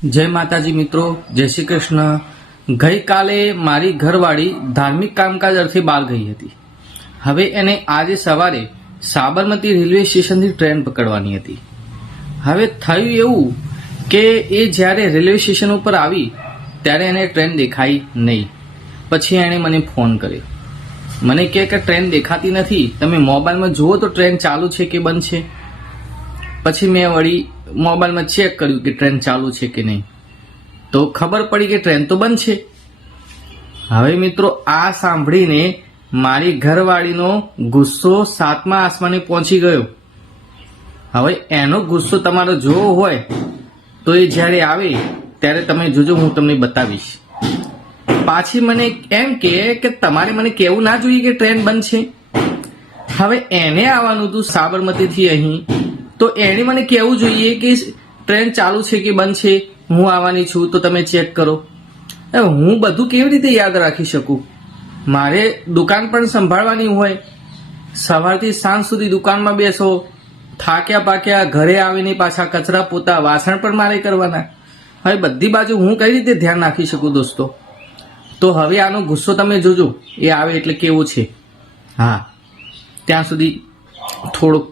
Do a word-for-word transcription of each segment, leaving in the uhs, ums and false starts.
જય માતાજી મિત્રો, જય શ્રી કૃષ્ણ. ગઈકાલે મારી ઘરવાળી ધાર્મિક કામકાજ અર્થે બહાર ગઈ હતી. હવે એને આજે સવારે સાબરમતી રેલવે સ્ટેશનથી ટ્રેન પકડવાની હતી. હવે થયું એવું કે એ જ્યારે રેલવે સ્ટેશન ઉપર આવી ત્યારે એને ટ્રેન દેખાઈ નહીં. પછી એણે મને ફોન કર્યો. મને કહે કે ટ્રેન દેખાતી નથી, તમે મોબાઈલમાં જુઓ તો ટ્રેન ચાલુ છે કે બંધ છે. પછી મેં વળી મોબાઈલમાં ચેક કર્યું કે ટ્રેન ચાલુ છે કે નહીં, તો ખબર પડી કે ટ્રેન તો બંધ છે. હવે મિત્રો, આ સાંભળીને મારી ઘરવાળીનો ગુસ્સો સાતમા આસમાને પહોંચી ગયો. હવે એનો ગુસ્સો તમારો જોવો હોય તો એ જ્યારે આવે ત્યારે તમે જોજો, હું તમને બતાવીશ. પાછી મને એમ કહે કે તમારે મને કહેવું ના જોઈએ કે ટ્રેન બંધ છે. હવે એને આવવાનું હતું સાબરમતીથી અહીં, તો એણે મને કહેવું જોઈએ કે ટ્રેન ચાલુ છે કે બંધ છે, હું આવવાની છું તો તમે ચેક કરો. હું બધું કેવી રીતે યાદ રાખી શકું? મારે દુકાન પણ સંભાળવાની હોય. સવારથી સાંજ સુધી દુકાનમાં બેસો, થાક્યા પાક્યા ઘરે આવીને પાછા કચરા પોતા વાસણ પણ મારે કરવાના. હવે બધી બાજુ હું કઈ રીતે ધ્યાન રાખી શકું દોસ્તો? તો હવે આનો ગુસ્સો તમે જોજો, એ આવે એટલે કેવો છે. હા, ત્યાં સુધી થોડોક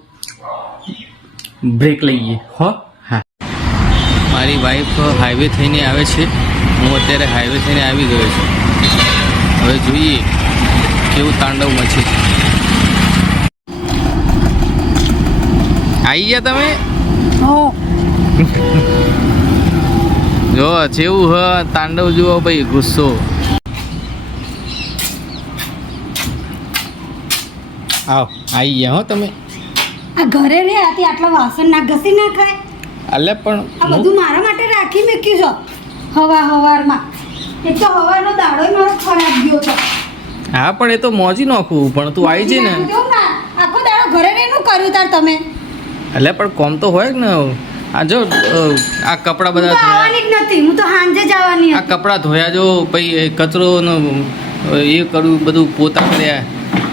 બ્રેક લઈએ હો. હા, મારી વાઈફ હાઈવે થઈને આવે છે, હું અત્યારે હાઈવે થઈને આવી ગયો છું. હવે જોઈએ કેવું તાંડવ મચે. આવી ગયા તમે? જો જેવું હ તાંડવ જુઓ ભાઈ, ગુસ્સો. આવ આવી ગયા હો તમે. આ ઘરે રે આથી આટલા વાસણ ના ઘસી ના ખાય. અલે પણ આ બધું મારા માટે રાખી મૂક્યું છો હવા હવારમાં. એક તો હવાનો દાડોય મારો ખરાબ ગયો તો. હા, પણ એ તો મોજી નાખવું, પણ તું આવી જઈ ને. આખો દાડો ઘરે રેનું કર્યું તાર તમે. એટલે પણ કોમ તો હોય ને. આ જો આ કપડા બધા આવવાની જ નથી, હું તો હાંજે જ આવવાની આ કપડા ધોયા જો, પછી કચરો નો એ કરું, બધું પોતા કર્યા.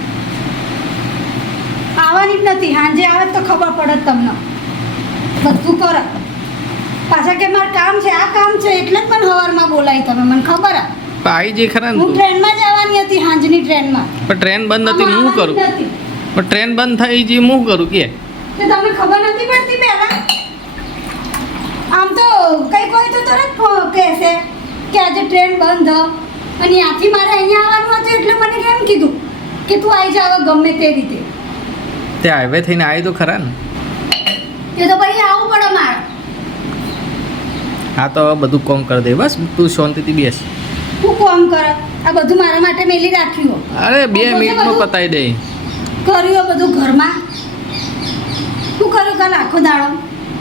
આવવાની જ નથી, હાંજે આવે તો ખબર પડે તમને. બધું કરો પાછા કે મારે કામ છે, આ કામ છે એટલે જ મને હવારમાં બોલાવી તમે, મને ખબર આ. આવી જઈ ખરા ને. હું ટ્રેનમાં જ આવવાની હતી, હાંજની ટ્રેનમાં. પણ ટ્રેન બંધ હતી, હું કરું? પણ ટ્રેન બંધ થઈ ગઈ, હું કરું કે? તમને ખબર નથી પડતી પહેલા? આમ તો કઈ કોઈ તો તરત કહેશે કે આજે ટ્રેન બંધ, અને ત્યાંથી મારે અહીંયા આવવાનું હતું એટલે મને કેમ કીધું કે તું આવી જાવ ગમે તે રીતે. તે હાઈવે થઈને આવી તો ખરા ને. એ તો પછી આવવું પડે મારે. હા, તો બધું કોમ કરી દે, બસ તું શાંતિથી બેસ. હું કોમ કરે? આ બધું મારા માટે મેલી રાખ્યું. અરે બે મિનિટમાં પતાવી દે. કર્યું બધું ઘરમાં. શું કર્યું કાલ આખો દાડો?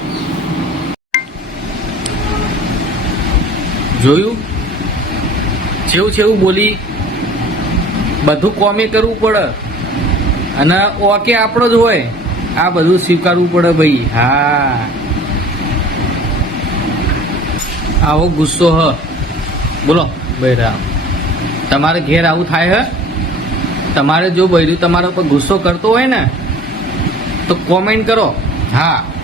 જોયું જેવું છે એવું બોલી. બધું કોમે કરવું પડે, અને ઓકે આપણો જ હોય, આ બધું સ્વીકારવું પડે ભાઈ. હા, આવો ગુસ્સો હ. બોલો બૈરા, તમારે ઘેર આવું થાય હ? તમારે જો બૈરું તમારા ઉપર ગુસ્સો કરતો હોય ને તો કોમેન્ટ કરો. હા,